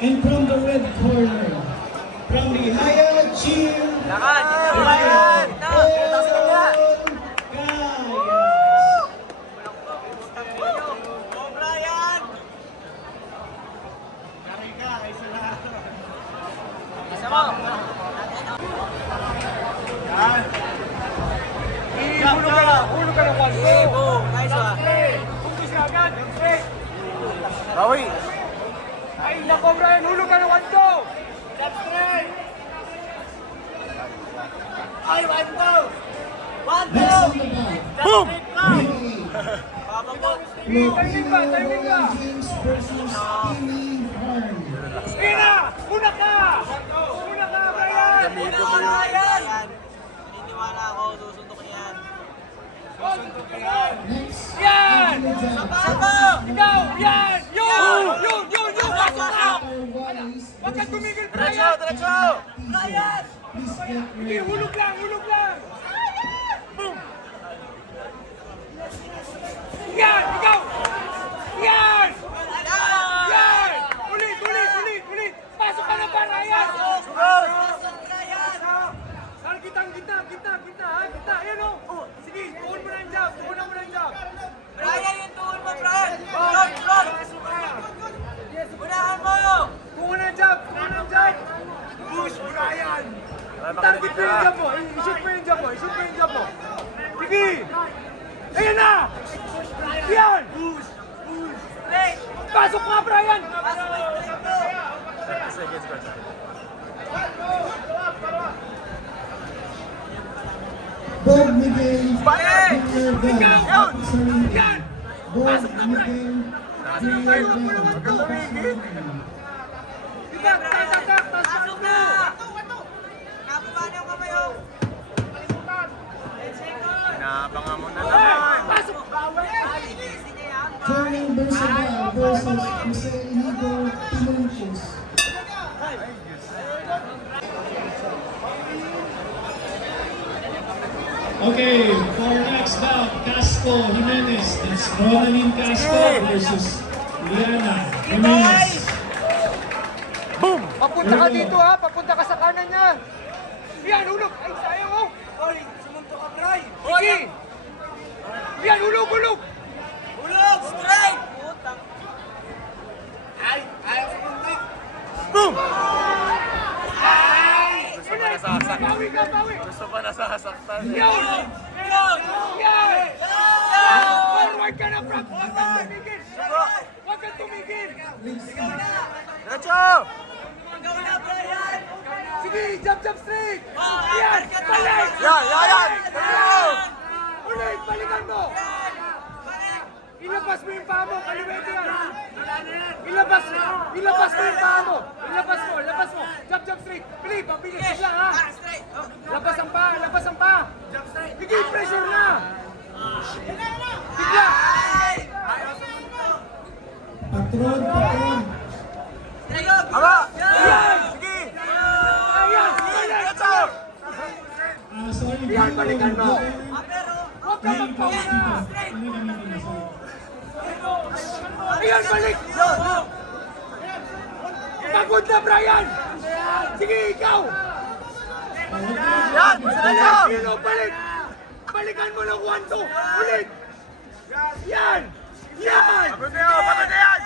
And from the red corner, from the Haya Gym, Lakad! Dito! Brian! Dito! Taas ka niya! Go, Brian! Isa mo! Hulog ka ng one. Okay, go! Nice one! Focus ka agad. Straight. Bawi! Ay, nako Brian, hulog ka ng one, go. That's straight. Ay, 1-2! 1-2! Next on the back, Boom! Baba Baba po! Timing ba? Timing ba? James versus Timmy Horn. Ina! Una ka! Una ka, Brian! Amigo mo yun! Naniniwala ako, susuntok yan. Next, Yan! on the jab, Saba! Ikaw! Yan! Yun! Yun! Pasok ka! Wallace Huwag kang versus tumigil, Diretso! Brian! Diretso! Brian. Please get Hindi, ready. hulog lang! Hulog lang! Boom! Yan! Ikaw! Yan! Yan! Ulit! Pasok ka na ba, Ryan? Saan gitna, ha? Gitna, ayan o! Sige, tuon mo na yung jab! Tuon mo na yung jab! Brian, yung tuhon mo, Brian! Front! Pasok ka! Unahan mo! Tuon na yung jab! Push, Brian! Target mo yung jab mo! I-shoot mo yung jab mo! Sige! Ayan na! Yan! Pasok nga, Brian! Bob Miguel, Balik! Victor Sorry. Yan! Bob Pasok na, Miguel, tayo, wala naman to. Sige, tak! Pasok na! Nakababa na yung kamay, oh! Inaabangan mo na naman! Pasok! Sige, ha? Joel Bersabal versus Jose Inigo Pimentos. Okay, for next bout, Casco Jimenez. That's Ronaldin Casco versus Liana Jimenez. Papunta ka dito, ha? Papunta ka sa kanan niya! Yan, hulog! Ay, sayang, oh! Hoy! Sumunto ka, Bray! Sige! Yan, hulog! Ulog! Strike! Putang! Ayaw sumuntik! Boom! Gusto pa nasasaktan. Bawi! Gusto pa nasasaktan eh. Yan! Yan! Forward ka na, Frank! Huwag kang tumigil! Diretso! Ikaw na, Brian! Sige, jump straight! Oh, Yan! Balik! Yan! Ulit! Balikan mo! Ilabas mo yung paa mo! Kaliwete yan! Ilabas mo yung paa mo! Ilabas mo! Jump straight! Bilib! Mabilis lang, ha? Labas ang paa! Sige, pressure na! Bigla! Patron. Aba! Yan! Sige! Ayan! Balik! Sorry, Yan, balikan mo! Pero! Huwag ka magpauna! Ayan, balik! Pagod na, Brian! Sige, ikaw! Yan! Diretso! Sino, balik! Balikan mo ng 1-2! Ulit! Yan! Pagod na yan!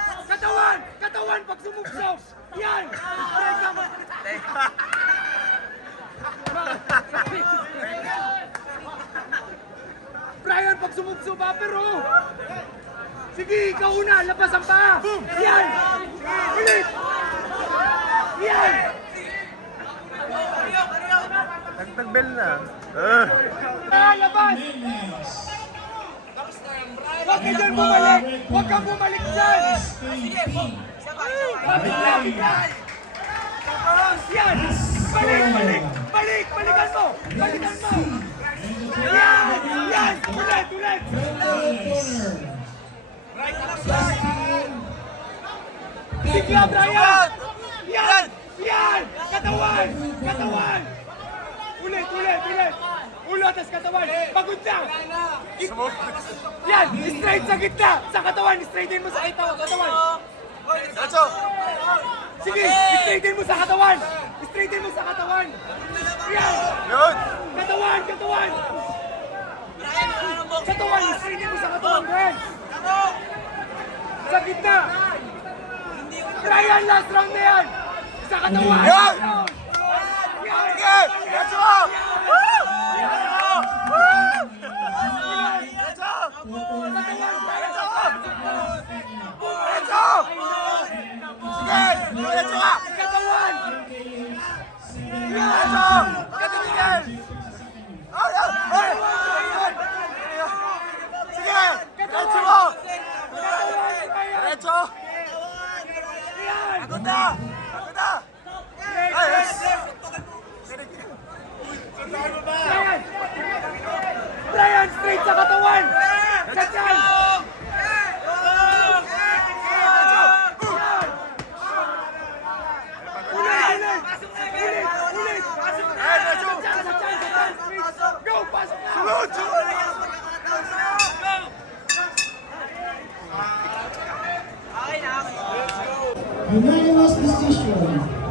Katawan! Pag sumugsaw! Yan! Brian, pag sumugsaw ba, pero... Sige, ikaw una! Labas ang paa! Yan! Ulit! Yan! Nagtagbel na. Labas! Huwag ka dyan bumalik! Huwag kang bumalik dyan! Lapit! Yan! Balik! Balikan mo! Yan! Ulit! Bigla, Brian! Yan! Katawan! Ulit! Ulo, atas katawan! Pagod na! Yan! Straight sa gitna! Sa katawan! Straightin mo sa katawan! Diretso! Sige, straighten mo sa katawan. Straighten mo sa katawan. Yan. Yun! Katawan, katawan. Katawan, straighten mo sa katawan. Yan. Sa gitna. Ryan, last round na yan. Sa katawan. Yan. Yan. Sige! Diretso mo! Woo! Diretso! Woo! Diretso! Diretso! Sige! Diretso ka! Katawan. Diretso! Katigil! Ay! Ay! Ay! Sige! Diretso mo! Diretso! Agad na! Agad na! Ay! Yes! Ryan. Ryan, straight sa katawan. Ganyan. Go, pasok na! Sunod! Sunod! Okay na, okay. Unanimous decision.